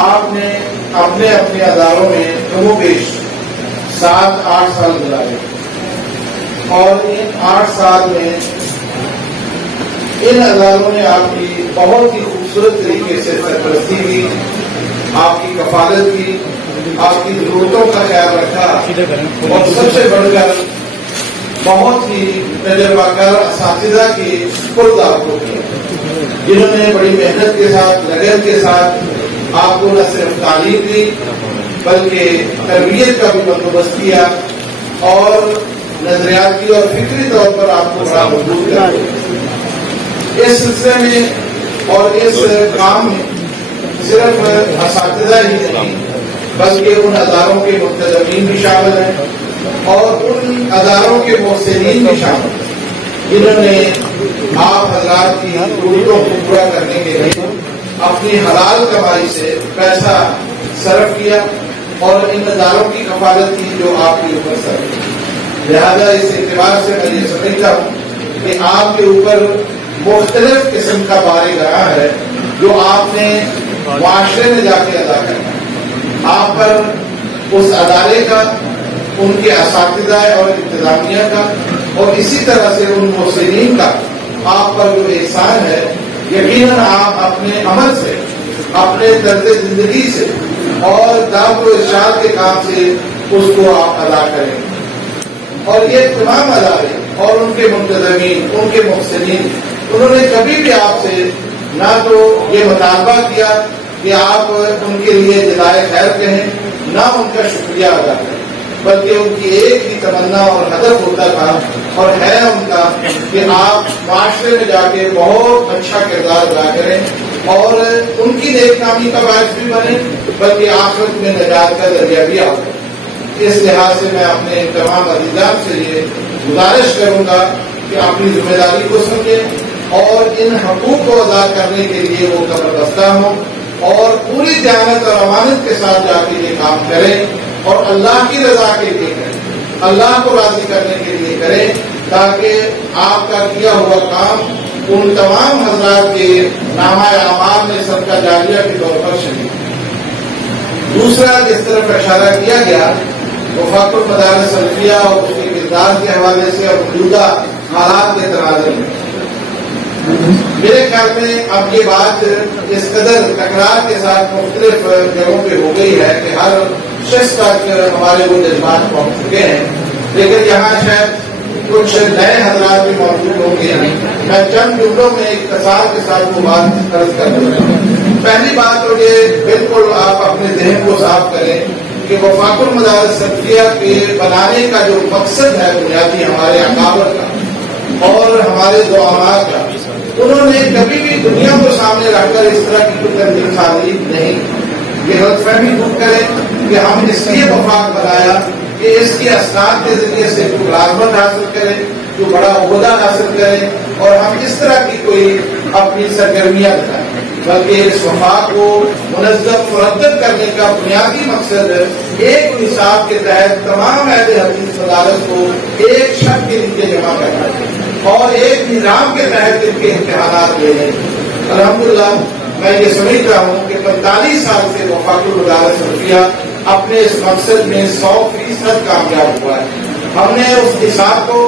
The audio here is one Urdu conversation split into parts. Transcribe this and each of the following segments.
آپ نے اپنے اپنے اداروں میں کم و بیش 7-8 سال گزارے، اور ان 8 سال میں ان اداروں نے آپ کی بہت ہی خوبصورت طریقے سے سرپرستی کی، آپ کی کفالت کی، آپ کی ضرورتوں کا خیال رکھا، اور سب سے بڑھ کر بہت ہی تجربہ کار اساتذہ کی سپرد آپ کو کی، جنہوں نے بڑی محنت کے ساتھ، لگن کے ساتھ آپ کو نہ صرف تعلیم دی بلکہ تربیت کا بھی بندوبست کیا، اور نظریاتی اور فکری طور پر آپ کو بڑا مضبوط کیا۔ اس سلسلے میں اور اس کام میں صرف اساتذہ ہی نہیں بلکہ ان اداروں کے منتظمین بھی شامل ہیں، اور ان اداروں کے محسنین بھی شامل ہیں، جنہوں نے آپ حضرات کی ضرورتوں کو پورا کرنے کے لیے اپنی حلال کمائی سے پیسہ صرف کیا، اور ان اداروں کی کفالت کی جو آپ کے اوپر صرف کی۔ لہذا اس اعتبار سے میں یہ سمجھتا ہوں کہ آپ کے اوپر مختلف قسم کا بارگاہ ہے جو آپ نے معاشرے میں جا کے ادا کرنا ہے۔ آپ پر اس ادارے کا، ان کے اساتذہ اور انتظامیہ کا، اور اسی طرح سے ان محسنین کا آپ پر جو احسان ہے، یقیناً آپ اپنے عمل سے، اپنے طرز زندگی سے اور دعوت و ارشاد کے کام سے اس کو آپ ادا کریں۔ اور یہ تمام ادارے اور ان کے منتظمین، ان کے محسنین، انہوں نے کبھی بھی آپ سے نہ تو یہ مطالبہ کیا کہ آپ ان کے لیے جزائے خیر کہیں، نہ ان کا شکریہ ادا کریں، بلکہ ان کی ایک ہی تمنا اور ہدف ہوتا تھا اور ہے ان کا کہ آپ معاشرے میں جا کے بہت اچھا کردار ادا کریں اور ان کی نیک نامی کا باعث بھی بنے، بلکہ آخرت میں نجات کا ذریعہ بھی آپ ہو۔ اس لحاظ سے میں اپنے تمام عزیزان سے یہ گزارش کروں گا کہ اپنی ذمہ داری کو سمجھیں اور ان حقوق کو ادا کرنے کے لیے وہ کمربستہ ہوں، اور پوری دیانت اور امانت کے ساتھ جا کے یہ کام کریں، اور اللہ کی رضا کے لیے کریں، اللہ کو راضی کرنے کے لیے کریں، تاکہ آپ کا کیا ہوا کام ان تمام حضرات کے نامہ اعمال میں صدقہ جاریہ کے طور پر شریک۔ دوسرا جس طرف اشارہ کیا گیا وفاق المدارس سلفیہ اور اس کے کردار کے حوالے سے اور موجودہ حالات کے تناظر میں، میرے خیال میں اب یہ بات اس قدر تکرار کے ساتھ مختلف جگہوں پہ ہو گئی ہے کہ ہر شخص تک ہمارے وہ جذبات پہنچ چکے ہیں، لیکن یہاں شاید کچھ نئے حضرات بھی موجود ہوں گے۔ میں چند جملوں میں اختصار کے ساتھ وہ بات عرض کر دوں گا۔ پہلی بات تو یہ بالکل آپ اپنے ذہن کو صاف کریں کہ وفاق المدارس سلفیہ کے بنانے کا جو مقصد ہے بنیادی ہمارے اکابر کا اور ہمارے دعامات کا، انہوں نے کبھی بھی دنیا کو سامنے رکھ کر اس طرح کی کوئی تنظیم سازی نہیں، یہ غلط فہمی دور کریں کہ ہم اس لیے وفاق بنایا کہ اس کی اسناد کے ذریعے سے کوئی ملازمت حاصل کریں، کوئی بڑا عہدہ حاصل کریں، اور ہم اس طرح کی کوئی اپنی سرگرمیاں بتائیں، بلکہ اس وفاق کو منظم مرتب کرنے کا بنیادی مقصد ایک نصاب کے تحت تمام اہل حدیث مدارس کو ایک چھت کے نیچے جمع کرنا ہے اور ایک نظام کے تحت ان کے امتحانات لینے۔ الحمدللہ میں یہ سمجھتا ہوں کہ 45 سال سے وفاق المدارس سلفیہ اپنے اس مقصد میں 100% کامیاب ہوا ہے۔ ہم نے اس نصاب کو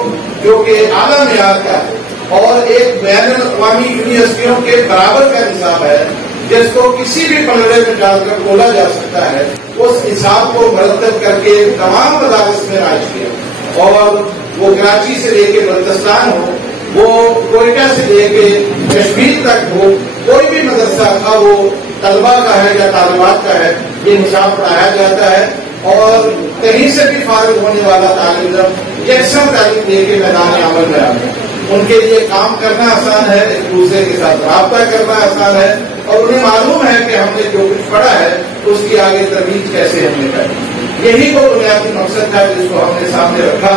جو کہ اعلیٰ معیار کا ہے اور ایک بین الاقوامی یونیورسٹیوں کے برابر کا نصاب ہے، جس کو کسی بھی پلڑے میں ڈال کر کھولا جا سکتا ہے، اس نصاب کو مرتب کر کے تمام مدارس میں رائج کیا، اور وہ کراچی سے لے کے بلتستان ہو، وہ کوئٹہ سے لے کے کشمیر تک ہو، کوئی بھی مدرسہ تھا وہ طلبہ کا ہے یا طالبات کا ہے، یہ نصاب پڑھایا جاتا ہے، اور کہیں سے بھی فارغ ہونے والا طالب علم یکساں تعلیم دے کے میدان عمل میں آتا ہے۔ ان کے لیے کام کرنا آسان ہے، ایک دوسرے کے ساتھ رابطہ کرنا آسان ہے، اور انہیں معلوم ہے کہ ہم نے جو کچھ پڑھا ہے اس کی آگے ترویج کیسے ہم نے کرنی۔ یہی وہ بنیادی مقصد تھا جس کو ہم نے سامنے رکھا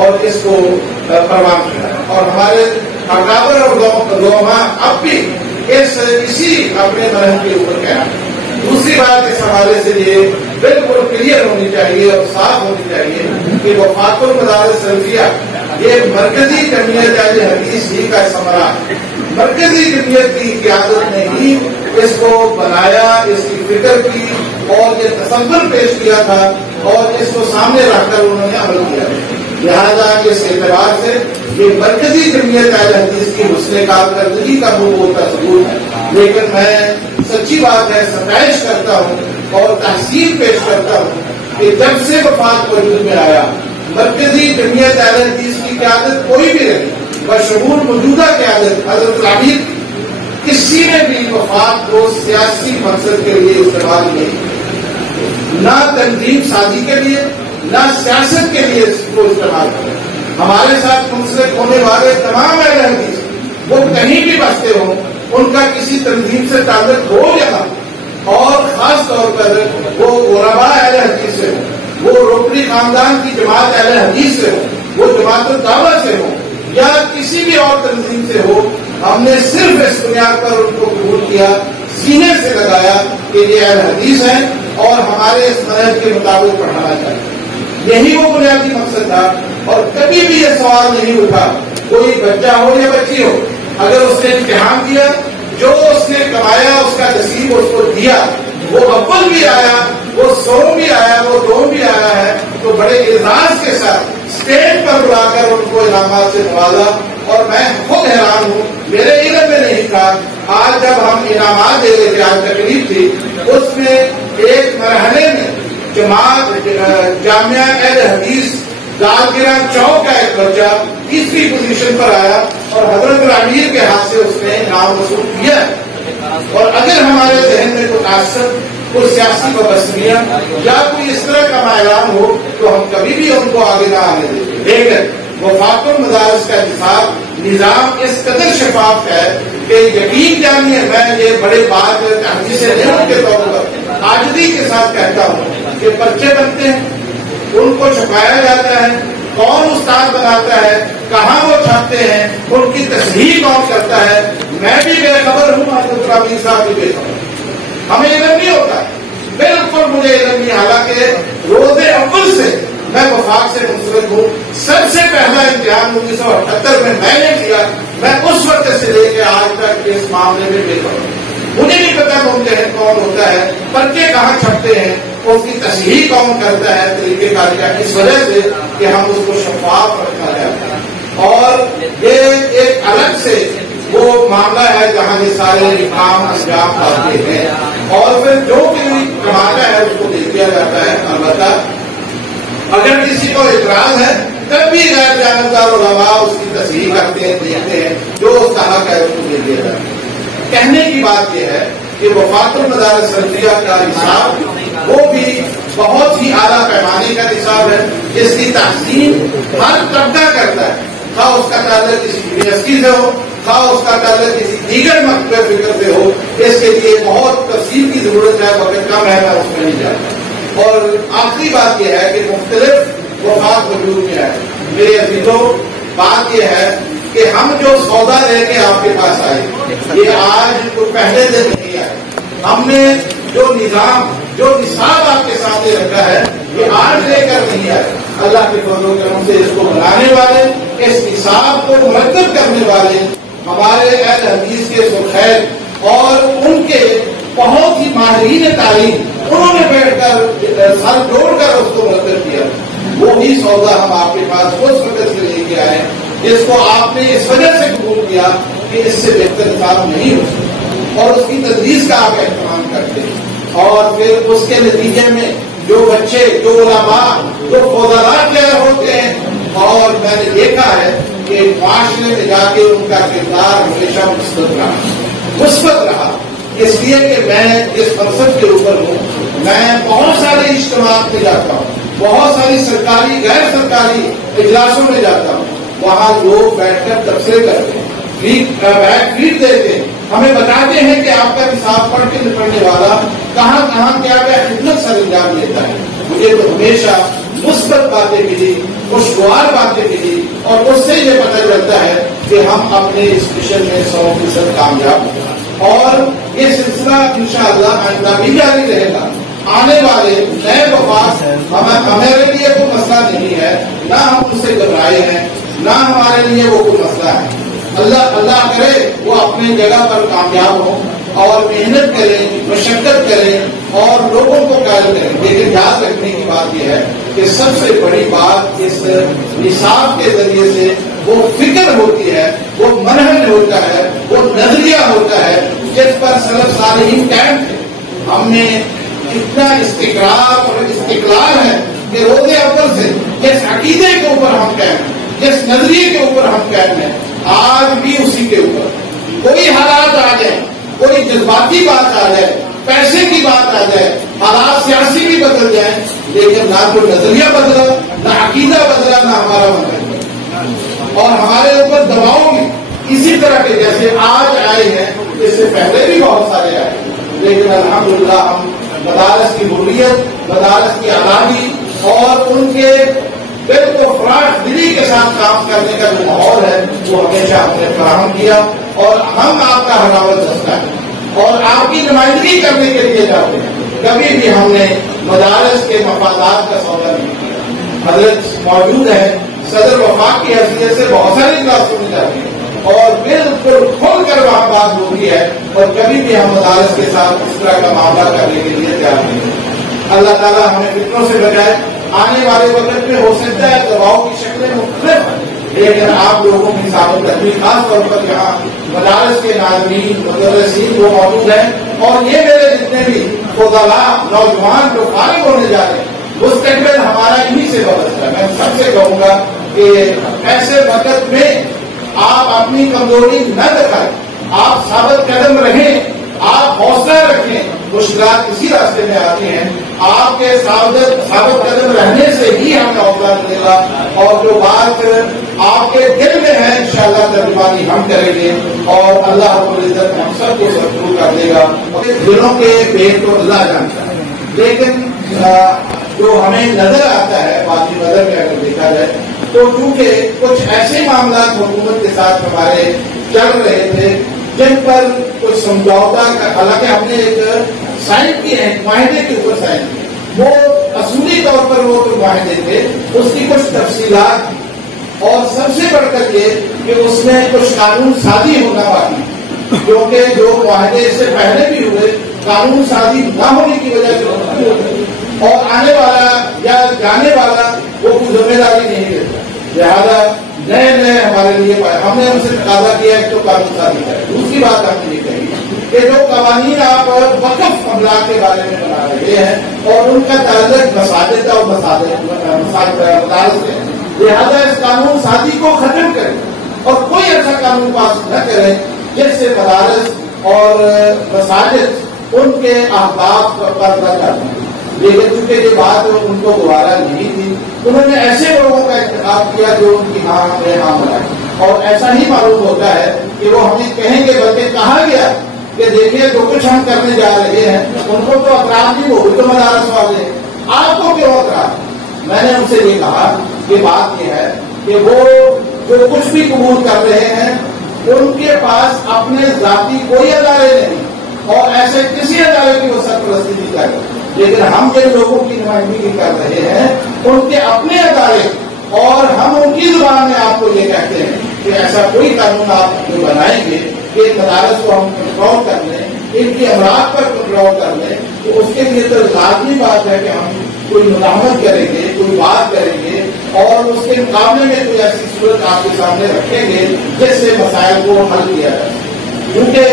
اور اس کو پروان کیا، اور ہمارے اکابر اور علماء اب بھی اسی اپنے منہج کے اوپر قائم ہیں۔ دوسری بات اس حوالے سے یہ بالکل کلیئر ہونی چاہیے اور صاف ہونی چاہیے کہ وفاق المدارس سلفیہ یہ مرکزی جمعیت اہل حدیث ہی کا ثمرہ ہے، مرکزی جمعیت کی قیادت نے ہی اس کو بنایا، اس کی فکر کی اور یہ تصور پیش کیا تھا اور اس کو سامنے رکھ کر انہوں نے عمل کیا۔ لہٰذا اس اعتبار سے یہ مرکزی جمعیت اہل حدیث کی حسن کارکردگی کا ہوتا ثبوت ہے۔ لیکن میں سچی بات ہے ستائش کرتا ہوں اور تحسین پیش کرتا ہوں کہ جب سے وفات وجود میں آیا مرکزی جمعیت اہل حدیث کی قیادت کوئی بھی رہی بشمول موجودہ قیادت حضرت الامیر کسی نے بھی وفات کو سیاسی مقصد کے لیے استعمال نہیں، نہ تنظیم سازی کے لیے نہ سیاست کے لیے اس کو استعمال کریں۔ ہمارے ساتھ منسلک ہونے والے تمام اہل حدیث وہ کہیں بھی بستے ہوں، ان کا کسی تنظیم سے تعلق ہو یا نہ، اور خاص طور پر وہ غرباء اہل حدیث سے ہوں، وہ روکڑی خاندان کی جماعت اہل حدیث سے ہوں، وہ جماعت الدعوہ سے ہوں یا کسی بھی اور تنظیم سے ہو، ہم نے صرف اس بنیاد پر ان کو قبول کیا، سینے سے لگایا کہ یہ اہل حدیث ہیں اور ہمارے اس منہج کے مطابق پڑھانا چاہیے۔ یہی وہ بنیادی مقصد تھا، اور کبھی بھی یہ سوال نہیں اٹھا کوئی بچہ ہو یا بچی ہو، اگر اس نے امتحان دیا جو اس نے کمایا اس کا نصیب اس کو دیا، وہ اول بھی آیا، وہ 100 بھی آیا، وہ 2 بھی آیا ہے، تو بڑے اعزاز کے ساتھ اسٹیج پر بلا کر ان کو انعامات سے نوازا۔ اور میں خود حیران ہوں، میرے علم میں نہیں تھا، آج جب ہم انعامات دے رہے تھے، آج تقریب تھی، اس میں ایک مرحلے میں جماعت جامعہ اہل حدیث لال گرہ چوک کا ایک بچہ تیسری پوزیشن پر آیا اور حضرت الامیر کے ہاتھ سے اس نے انعام وصول کیا۔ اور اگر ہمارے ذہن میں کوئی تعصب، کوئی سیاسی وابستگیاں یا کوئی اس طرح کا اعلان ہو تو ہم کبھی بھی ان کو آگے نہ آنے دیتے۔ لیکن وفات المدارس کا نظام اس قدر شفاف ہے کہ یقین جانیے، میں یہ بڑے بات حدیث علم کے طور پر عاجزی کے ساتھ کہتا ہوں کہ پرچے بنتے ہیں، ان کو چھپایا جاتا ہے، کون استاد بناتا ہے، کہاں وہ چھاپتے ہیں، ان کی تصحیح کون کرتا ہے، میں بھی بے خبر ہوں، حضرت الامیر صاحب بھی بے خبر، ہمیں علم نہیں ہوتا، بالکل مجھے علم نہیں، حالانکہ روز اول سے میں وفات سے منسلک ہوں۔ سب سے پہلا امتحان 1978 میں نے کیا، میں اس وقت سے لے کے آج تک اس معاملے میں بے خبر ہوں، مجھے نہیں پتا ممتحن کون ہوتا ہے، پرچے کہاں چھپتے ہیں، اس کی تصحیح کون کرتا ہے، طریقہ کار کیا، اس وجہ سے کہ ہم اس کو شفاف رکھنا چاہتے ہیں۔ اور یہ ایک الگ سے وہ معاملہ ہے جہاں یہ سارے کام انجام پاتے ہیں، اور پھر جو بھی کماتا ہے اس کو دے دیا جاتا ہے۔ البتہ اگر کسی کو اعتراض ہے تب بھی غیر جانبدار علماء اس کی تصحیح کرتے ہیں، دیکھتے ہیں، جو اس کا حق ہے اس کو دے دیا جاتا ہے۔ کہنے کی بات یہ ہے کہ وفات المدارس سلفیہ کا نصاب وہ بھی بہت ہی اعلیٰ پیمانے کا نصاب ہے، جس کی تحسین ہر طبقہ کرتا ہے، خواہ اس کا تعلق کسی یونیورسٹی سے ہو، خواہ اس کا تعلق کسی دیگر مکتب فکر سے ہو۔ اس کے لیے بہت تفصیل کی ضرورت ہے، وقت کم ہے، میں اس میں نہیں جاتا۔ اور آخری بات یہ ہے کہ مختلف وفات وجود میں آئے۔ میرے عزیزوں، بات یہ ہے کہ ہم جو سودا لے کے آپ کے پاس آئے، یہ آج تو پہلے دن نہیں آئے، ہم نے جو نظام، جو نصاب آپ کے سامنے رکھا ہے، یہ آج لے کر نہیں آئے۔ اللہ کے فضل و کرم سے اس کو بنانے والے، اس نصاب کو مرتب کرنے والے ہمارے اہل حدیث کے سرخیر اور ان کے بہت ہی ماہرین تعلیم، انہوں نے بیٹھ کر سر جوڑ کر اس کو مرتب کیا۔ وہی سودا ہم آپ کے پاس اس وقت سے لے کے آئے، جس کو آپ نے اس وجہ سے قبول کیا کہ اس سے بہتر نظام نہیں ہو سکتا، اور اس کی تدریس کا آپ اہتمام کرتے ہیں، اور پھر اس کے نتیجے میں جو بچے، جو علماء، جو فضلاء تیار ہوتے ہیں، اور میں نے دیکھا ہے کہ معاشرے میں جا کے ان کا کردار ہمیشہ مثبت رہا۔ اس لیے کہ میں اس منصب کے اوپر ہوں، میں بہت سارے اجتماعات میں جاتا ہوں، بہت ساری سرکاری غیر سرکاری اجلاسوں میں جاتا ہوں، وہاں لوگ بیٹھ کر تبصرے کرتے ہیں، فیڈ دیتے ہیں، ہمیں بتاتے ہیں کہ آپ کا نصاب پڑھ کے نپٹنے والا کہاں کہاں کیا کیا خدمت سر انجام دیتا ہے۔ مجھے تو ہمیشہ مثبت باتیں ملی، خوشگوار باتیں ملی، اور اس سے یہ پتہ چلتا ہے کہ ہم اپنے اس مشن میں 100% کامیاب ہوں، اور یہ سلسلہ انشاءاللہ آئندہ بھی جاری رہے گا۔ آنے والے نئے وفات ہمارے لیے کوئی مسئلہ نہیں ہے، نہ ہم اس سے گھبرائے ہیں، نہ ہمارے لیے وہ کوئی مسئلہ ہے۔ اللہ کرے وہ اپنے جگہ پر کامیاب ہوں اور محنت کریں، مشقت کریں اور لوگوں کو قائل کریں. لیکن یاد رکھنے کی بات یہ ہے کہ سب سے بڑی بات اس نصاب کے ذریعے سے وہ فکر ہوتی ہے، وہ منہج ہوتا ہے، وہ نظریہ ہوتا ہے جس پر سلف صالحین قائم تھے. ہم نے اتنا استقرار اور استقلال ہے کہ روز اول سے جس عقیدے کے اوپر ہم قائم ہیں، جس نظریے کے اوپر ہم قائم ہیں، آج بھی اسی کے اوپر. کوئی حالات آ جائے، کوئی جذباتی بات آ جائے، پیسے کی بات آ جائے، حالات سیاسی بھی بدل جائیں، لیکن نہ کوئی نظریہ بدلا، نہ عقیدہ بدلا، نہ ہمارا منہج. اور ہمارے اوپر دباؤ بھی اسی طرح کے جیسے آج آئے ہیں، اس سے پہلے بھی بہت سارے آئے، لیکن الحمدللہ ہم مدارس کی حریت، مدارس کی آزادی اور ان کے دل کو فراخ دلی کے ساتھ کام کرنے کا جو ماحول ہے وہ ہمیشہ ہم نے فراہم کیا. اور ہم آپ کا حراوت دستہ ہے اور آپ کی نمائندگی کرنے کے لیے جاتے ہیں. کبھی بھی ہم نے مدارس کے مفادات کا سودا نہیں کیا. حضرت موجود ہے، صدر وفاق کی حیثیت سے بہت ساری کلاس سنی جاتی ہے اور بالکل کھول کر وہاں بات ہوتی ہے، اور کبھی بھی ہم مدارس کے ساتھ اس طرح کا معاملہ کرنے کے لیے تیار نہیں ہیں. اللہ تعالیٰ ہمیں فتنوں سے بچائے. آنے والے وقت میں ہو سکتا ہے دباؤ کی شکلیں مختلف ہیں، لیکن آپ لوگوں کی ثابت قدمی خاص طور پر یہاں مدارس کے ناظرین مدرسین وہ موجود ہیں، اور یہ میرے جتنے بھی فضلاء نوجوان جو فارغ ہونے جا رہے ہیں، مستقبل ہمارا انہی سے وابستہ ہے. میں سب سے کہوں گا کہ ایسے وقت میں آپ اپنی کمزوری نہ دکھائیں، آپ ثابت قدم رہیں، آپ حوصلہ رکھیں. مشکلات اسی راستے میں آتی ہیں، آپ کے ثابت قدم رہنے سے ہی ہمیں حوصلہ ملے گا، اور جو بات آپ کے دل میں ہے انشاءاللہ ترجمانی ہم کریں گے، اور اللہ رب العزت ہم سب کو سرخرو کر دے گا. دلوں کے پیٹ کو اللہ جانتا ہے، لیکن جو ہمیں نظر آتا ہے باقی نظر میں اگر دیکھا جائے تو چونکہ کچھ ایسے معاملات حکومت کے ساتھ ہمارے چل رہے تھے جن پر کچھ سمجھوتا کا، حالانکہ ہم نے ایک سائن کیے ہیں، معاہدے کے اوپر سائن کیے، وہ اصولی طور پر وہ جو معاہدے تھے اس کی کچھ تفصیلات، اور سب سے بڑھ کر یہ کہ اس میں کچھ قانون سازی ہونا باقی، کیونکہ جو معاہدے اس سے پہلے بھی ہوئے قانون سازی نہ ہونے کی وجہ سے، اور آنے والا یا جانے والا وہ کوئی ذمہ داری نہیں لیتا. لہٰذا نئے ہمارے لیے ہم نے ان سے تقاضا کیا ہے تو قانون سازی کرے. دوسری بات ہم نے یہ کہی کہ جو قوانین آپ وقف املاک کے بارے میں بنا رہے ہیں اور ان کا تعلق مساجد اور مدارس سے، لہٰذا اس قانون سازی کو ختم کریں اور کوئی ایسا قانون پاس نہ کریں جس سے مدارس اور مساجد ان کے اہداف پر نہ کریں. لیکن چونکہ یہ بات ان کو دوبارہ نہیں تھی، انہوں نے ایسے لوگوں کا انتخاب کیا جو ان کی ہاں بنائے، اور ایسا ہی معلوم ہوتا ہے کہ وہ ہمیں کہیں گے، بلکہ کہا گیا کہ دیکھیے جو کچھ ہم کرنے جا رہے ہیں ان کو تو اطراف نہیں، وہ بھی تو مدارس والے، آپ کو کیوں اطراف؟ میں نے ان سے یہ کہا کہ بات یہ ہے کہ وہ جو کچھ بھی قبول کر رہے ہیں ان کے پاس اپنے ذاتی کوئی ادارے نہیں، اور ایسے کسی ادارے کی وہ سرپرستی نہیں کرتے، لیکن ہم جن لوگوں کی نمائندگی کر رہے ہیں ان کے اپنے ادارے، اور ہم ان کی زبان میں آپ کو یہ کہتے ہیں کہ ایسا کوئی قانون آپ جو بنائیں گے کہ مدارس کو ہم کنٹرول کر لیں، ان کی املاک پر کنٹرول کر لیں، تو اس کے لیے تو لازمی بات ہے کہ ہم کوئی مزاحمت کریں گے، کوئی بات کریں گے، اور اس کے مقابلے میں کوئی ایسی صورت آپ کے سامنے رکھیں گے جس سے مسائل کو حل کیا جائے. کیونکہ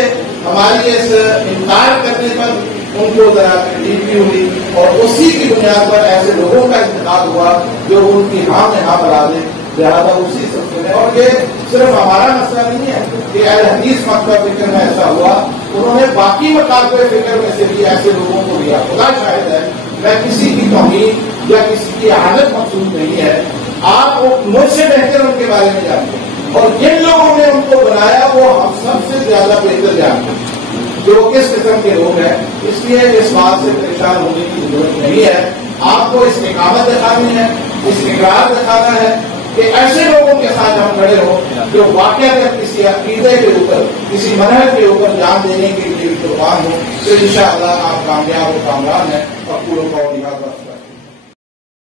ہماری اس انکار کرنے پر ان کو ذرا تکلیف بھی ہوئی، اور اسی کی بنیاد پر ایسے لوگوں کا انتخاب ہوا جو ان کی ہاں میں ہاں بڑھا دیں. لہٰذا اسی سلسلے میں، اور یہ صرف ہمارا مسئلہ نہیں ہے کہ اہل حدیث مکتبہ فکر میں ایسا ہوا، انہوں نے باقی مکاتب فکر میں سے بھی ایسے لوگوں کو دیا. خدا شاہد ہے، میں کسی کی توہین یا کسی کی حالت مقصود نہیں ہے، آپ مجھ سے بہتر ان کے بارے میں جانتے ہیں، اور جن لوگوں نے ان کو بنایا وہ ہم سب سے زیادہ بہتر جانتے ہیں جو کس قسم کے لوگ ہیں. اس لیے اس بات سے پریشان ہونے کی ضرورت نہیں ہے. آپ کو استقامت دکھانی ہے، استقرار دکھانا ہے کہ ایسے لوگوں کے ساتھ ہم کھڑے ہو جو واقعات کسی عقیدے کے اوپر، کسی منہج کے اوپر جان دینے کے لیے قربان ہو. تو انشاءاللہ آپ کامیاب و کامران ہیں. اور پوروں کو